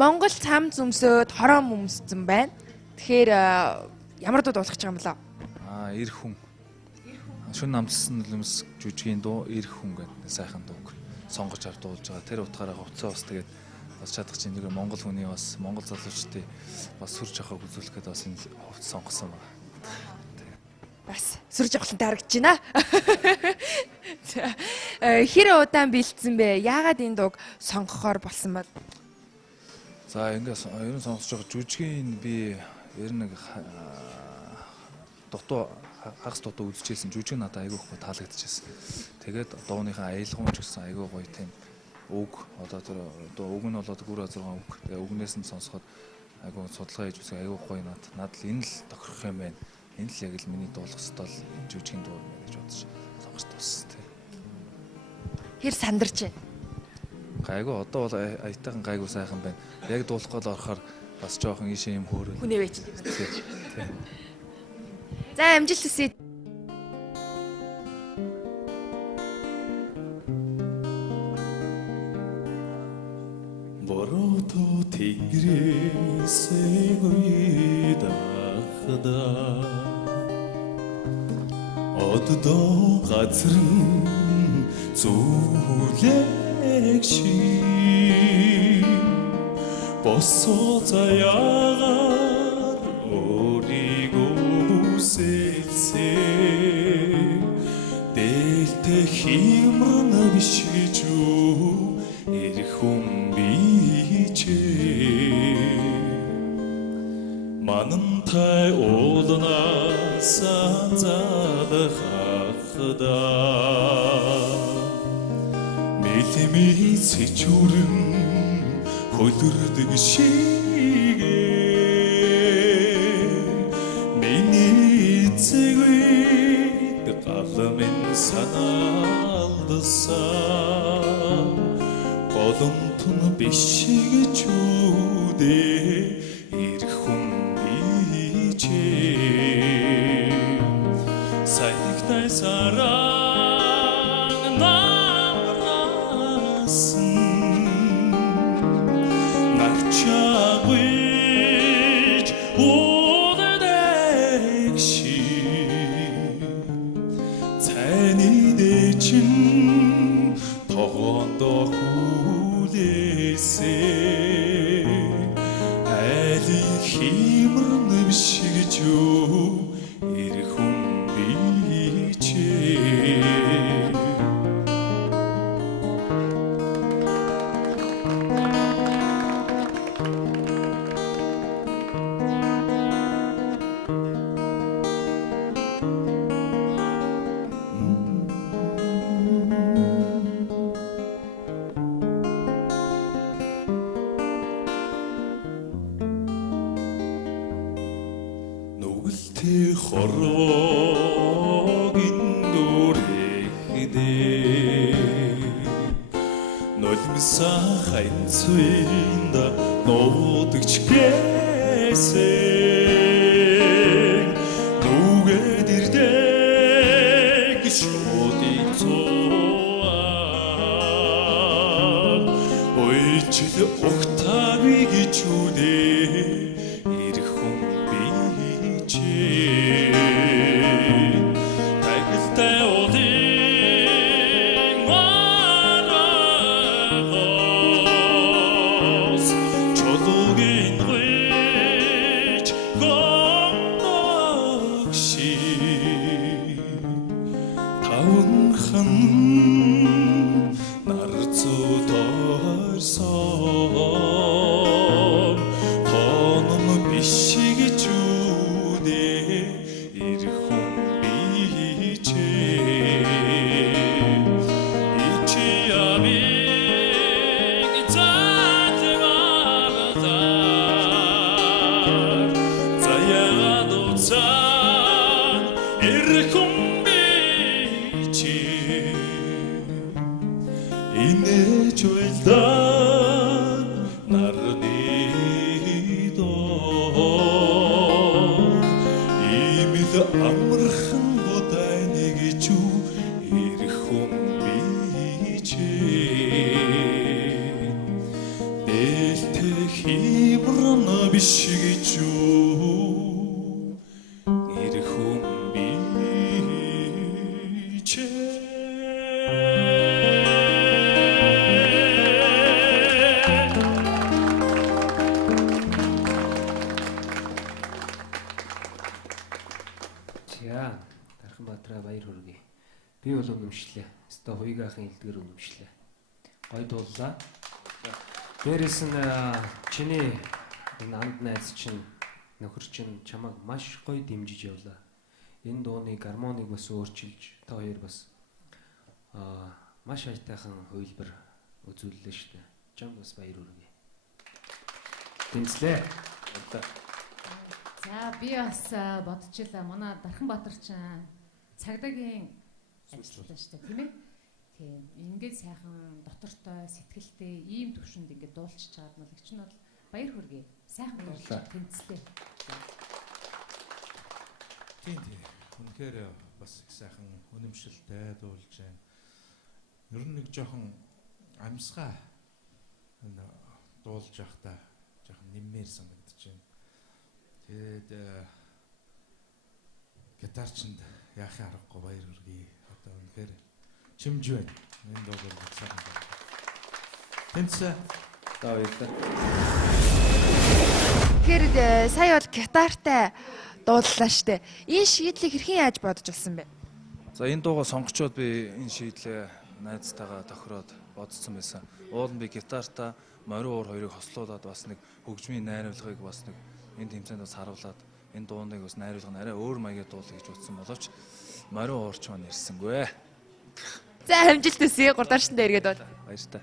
Монгол цам зүмсөд хором өмссөн байна. Тэгэхээр ямар дуу дуулах гэж байгаа юм болоо? Эр хүн. Шүн намцсан нулимс жүжигийн дуу эр хүн гэдэг сайхан дууг сонгож авч дуулж байгаа. Тэр утгаараа хувцас бас тэгээд бас чадах чинь нэг Монгол хүний бас Монгол залуучдын бас сүр жахаг үзүүлэхэд бас энэ хувцас сонгосон байна. Бас сүр жавхлантай харагдаж байна. Хэр удаан бэлдсэн бэ? Яагаад энэ дууг сонгохоор болсон бэ? За ингээс ер нь сонгож байгаа жүжигийн би ер нь нэг дутуу хагас дутуу үзчихсэн жүжиг надад айгүй их таалагдчихсэн. Тэгээд дууныхаа аялгуун ч гэсэн айгүй гоё тийм үг одоо тэр үг нь болоод гүр 6 үг. Тэгээ үгнээс нь сонсоход айгүй судалгаа хийж үзэх айгүй гоё надад л энэ л тохирох юм байна. Энэ л яг л миний дуулах ёстой л жүжигийн дуу юм гэж бодож сонгож туссан тийм. Хэр сандарч байна? Гайгүй одоо бол аятайхан гайгүй сайхан байна. Яг дуулах гол орохоор бас жоохон ийшээ юм хөөрөө. Хүнээ байж тийм. Тийм. За амжилт хүсье. Борото тэнгэрээс гүйдахда оддоо газар зүлэг шиг босоо заяагаар өөрийгөө бүсэлсэ дээлтэй химрна биш гэж юу эр хүн манантай уулнаас заалахда мэлми сэчүрэн хөлөрдөг шигээ миний цэгвэд галмын санаалдсан голомтон биш гэж үдээ эр хүн сайхтай саран намрасан начагвич удадаг ши цайны дэчин тогоондоо хүлээсээ айлын химрэн биш гэж юу эр хүн нүгэлтэй хорвогийн дүрэхдээ нулимсаа хайнцвинда нуудагч гээсээ нүгэд ирдэг шуудын цуаа ойчил ухтави гэж үдээ эр хүн тагилтай удын марагос чулуугийн гүйч гомногши тавхан нарцуу торсон тоном биш гэж амархан бодай нэг чүү эр хүн бич дээлтэй За, Дарханбаатраа баяр хүргэе. Би бол үнэмшлээ. Өстой хуйгаахын илдгэр үнэмшлээ. Гой дууллаа. Дээрээс нь чиний энэ анд найз чинь нөхөр чинь чамайг маш гоё дэмжиж явлаа. Энэ дууны гармоныг бас өөрчилж та хоёр бас маш айтайхан хувилбар үзүүллээ шүү дээ. Чамд бас баяр хүргэе. Тэнцлээ. За би бас бодчихлаа. Манай Дарханбаатар чинь цагдаагийн ажиллалаа шүү дээ, тийм ээ? Тийм. Ингээд сайхан дотортой, сэтгэлтэй, ийм төвшөнд ингээд дуулчихж чаад малагч нь бол баяр хүргэе. Сайхан дуулчих тэнцлээ. Тийм. Үнэхээр бас их сайхан үнэмшилтэй дуулж байна. Ер нь нэг жоохон амьсгаа дуулж явахдаа жоохон нэммээр санагдаж байна. Тэгээд гитарчинд яахын аргагүй баяр хүргэе. Одоо үнэхээр чимж байна. Энэ дуугаар сайхан байна. Тэнцээ. баярлалаа. Тэгэхээр сая бол гитартай дууллаа штэ. Энэ шийдлийг хэрхэн яаж бодож олсон бэ? За энэ дуугаа сонгочоод би энэ шийдлээ найзтайгаа тохироод бодсон байсан. Уул нь би гитартаа морин уур хоёрыг хослуулад бас нэг хөгжмийн найруулгыг бас нэг энэ тэмцээнд бас харуулад энэ дууныг бас найруулга нь арай өөр маягаар дуулах гэж бодсон боловч морин уурч маань ирсэнгүй. За амжилт хүсье. 3 даршинтай эргээд бол. Баяр та.